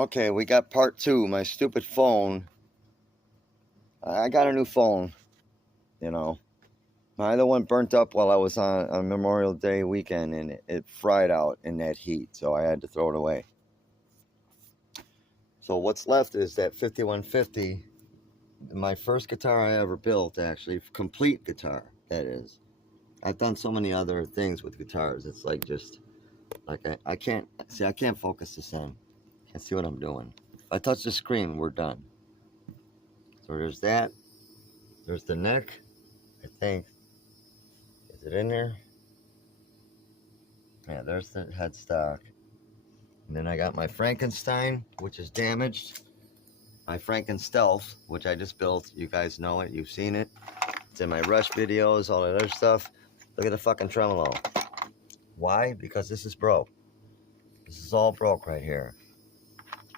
Okay, we got part two. My stupid phone. I got a new phone, you know. My other one burnt up while I was on Memorial Day weekend, and it fried out in that heat, so I had to throw it away. So what's left is that 5150, my first guitar I ever built, actually, complete guitar, that is. I've done so many other things with guitars. It's like just, like I can't focus this in. Can't see what I'm doing. If I touch the screen, we're done. So there's that. There's the neck, I think. Is it in there? Yeah, there's the headstock. And then I got my Frankenstein, which is damaged. My Frankenstealth, which I just built. You guys know it. You've seen it. It's in my Rush videos, all that other stuff. Look at the fucking tremolo. Why? Because this is broke. This is all broke right here.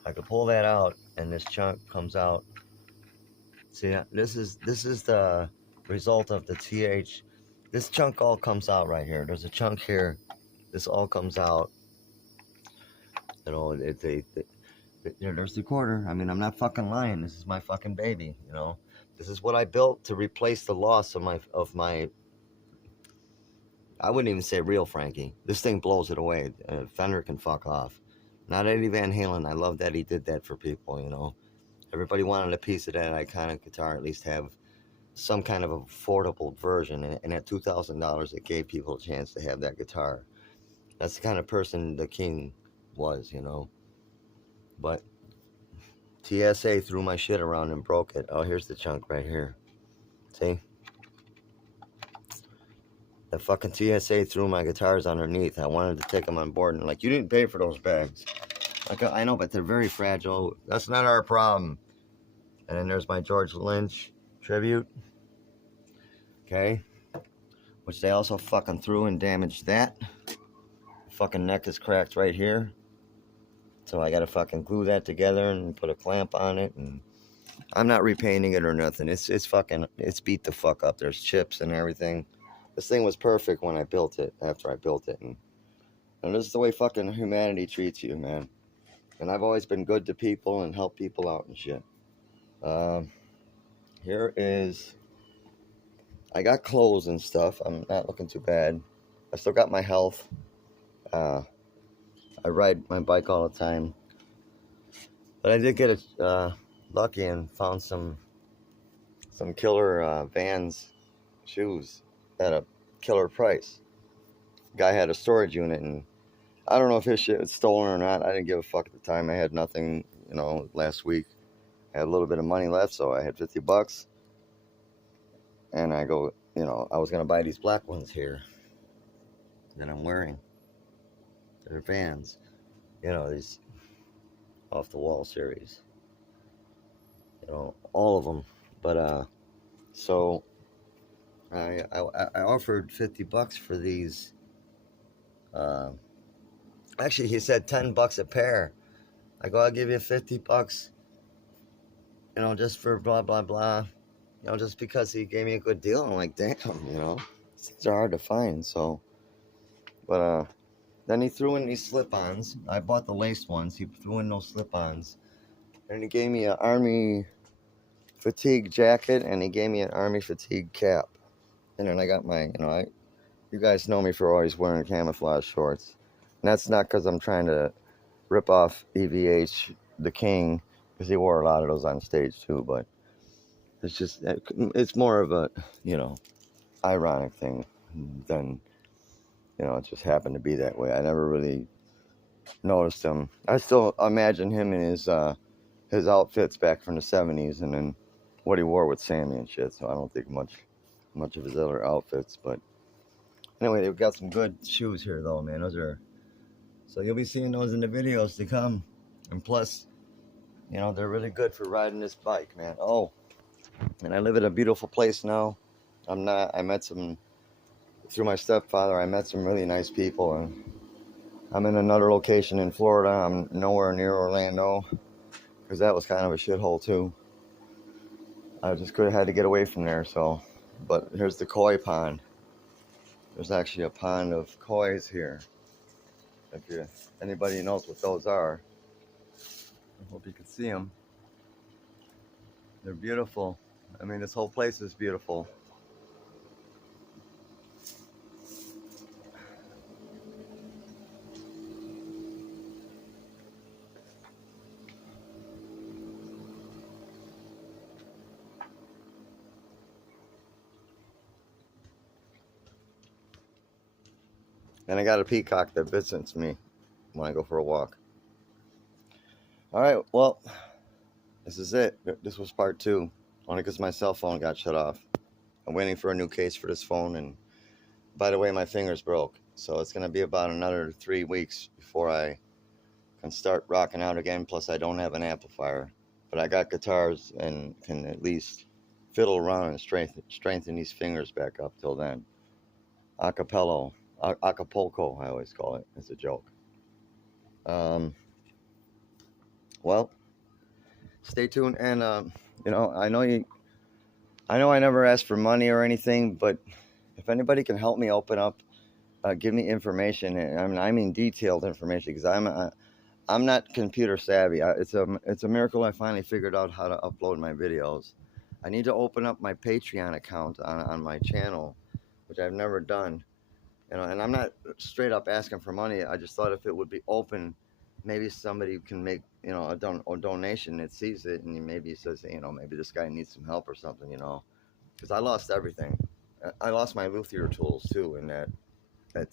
I could pull that out, and this chunk comes out. See, this is the result of the TH. This chunk all comes out right here. There's a chunk here. This all comes out. You know, there's the quarter. I mean, I'm not fucking lying. This is my fucking baby. You know, this is what I built to replace the loss of my. I wouldn't even say real Frankie. This thing blows it away. Fender can fuck off. Not Eddie Van Halen. I love that he did that for people. You know, everybody wanted a piece of that iconic guitar. At least have some kind of affordable version. And at $2,000, it gave people a chance to have that guitar. That's the kind of person the King was. You know. But TSA threw my shit around and broke it. Oh, here's the chunk right here. See? The fucking TSA threw my guitars underneath. I wanted to take them on board. And like, you didn't pay for those bags. Like, I know, but they're very fragile. That's not our problem. And then there's my George Lynch tribute. Okay? Which they also fucking threw and damaged that. The fucking neck is cracked right here. So I gotta fucking glue that together and put a clamp on it, and I'm not repainting it or nothing. It's beat the fuck up. There's chips and everything. This thing was perfect when I built it, after I built it, and this is the way fucking humanity treats you, man. And I've always been good to people and help people out and shit. Here is, I got clothes and stuff. I'm not looking too bad. I still got my health. I ride my bike all the time. But I did get lucky and found some killer Vans shoes at a killer price. Guy had a storage unit, and I don't know if his shit was stolen or not. I didn't give a fuck at the time. I had nothing, you know, last week. I had a little bit of money left, so I had $50. And I go, you know, I was going to buy these black ones here that I'm wearing. They're Vans. You know, these off the wall series. You know, all of them. But, so I offered $50 for these. Actually, he said $10 a pair. I go, I'll give you $50, you know, just for blah, blah, blah. You know, just because he gave me a good deal. I'm like, damn, you know, these are hard to find, so. But, then he threw in these slip-ons. I bought the laced ones. He threw in those slip-ons. And he gave me an Army fatigue jacket, and he gave me an Army fatigue cap. And then I got my, you know, you guys know me for always wearing camouflage shorts. And that's not because I'm trying to rip off EVH, the King, because he wore a lot of those on stage too, but it's just, it's more of a, you know, ironic thing than, you know, it just happened to be that way. I never really noticed him. I still imagine him in his outfits back from the 70s, and then what he wore with Sammy and shit, so I don't think much of his other outfits. But anyway, they've got some good shoes here though, man. Those are, so you'll be seeing those in the videos to come. And plus, you know, they're really good for riding this bike, man. Oh, and I live in a beautiful place now. Through my stepfather, I met some really nice people, and I'm in another location in Florida. I'm nowhere near Orlando, because that was kind of a shithole too. I just could have had to get away from there, so. But here's the koi pond. There's actually a pond of kois here. If anybody knows what those are. Hope you can see them. They're beautiful. I mean, this whole place is beautiful. And I got a peacock that visits me when I go for a walk. All right, well, this is it. This was part 2, only because my cell phone got shut off. I'm waiting for a new case for this phone, and by the way, my finger's broke, so it's going to be about another 3 weeks before I can start rocking out again. Plus, I don't have an amplifier, but I got guitars and can at least fiddle around and strengthen these fingers back up till then. Acapulco, I always call it. It's a joke. Well, stay tuned, and you know, I know I never asked for money or anything, but if anybody can help me open up, give me information, and I mean detailed information, because I'm not computer savvy. It's a miracle I finally figured out how to upload my videos. I need to open up my Patreon account on my channel, which I've never done. You know, and I'm not straight up asking for money. I just thought if it would be open, maybe somebody can make, you know, a donation that sees it, and maybe says, you know, maybe this guy needs some help or something, you know, because I lost everything. I lost my luthier tools too in that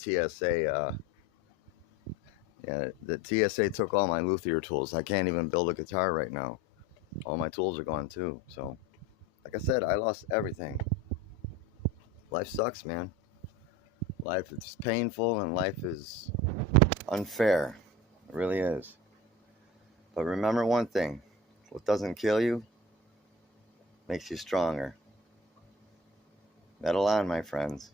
TSA. Yeah, the TSA took all my luthier tools. I can't even build a guitar right now. All my tools are gone too. So, like I said, I lost everything. Life sucks, man. Life is painful and life is unfair. It really is. But remember one thing. What doesn't kill you makes you stronger. Metal on, my friends.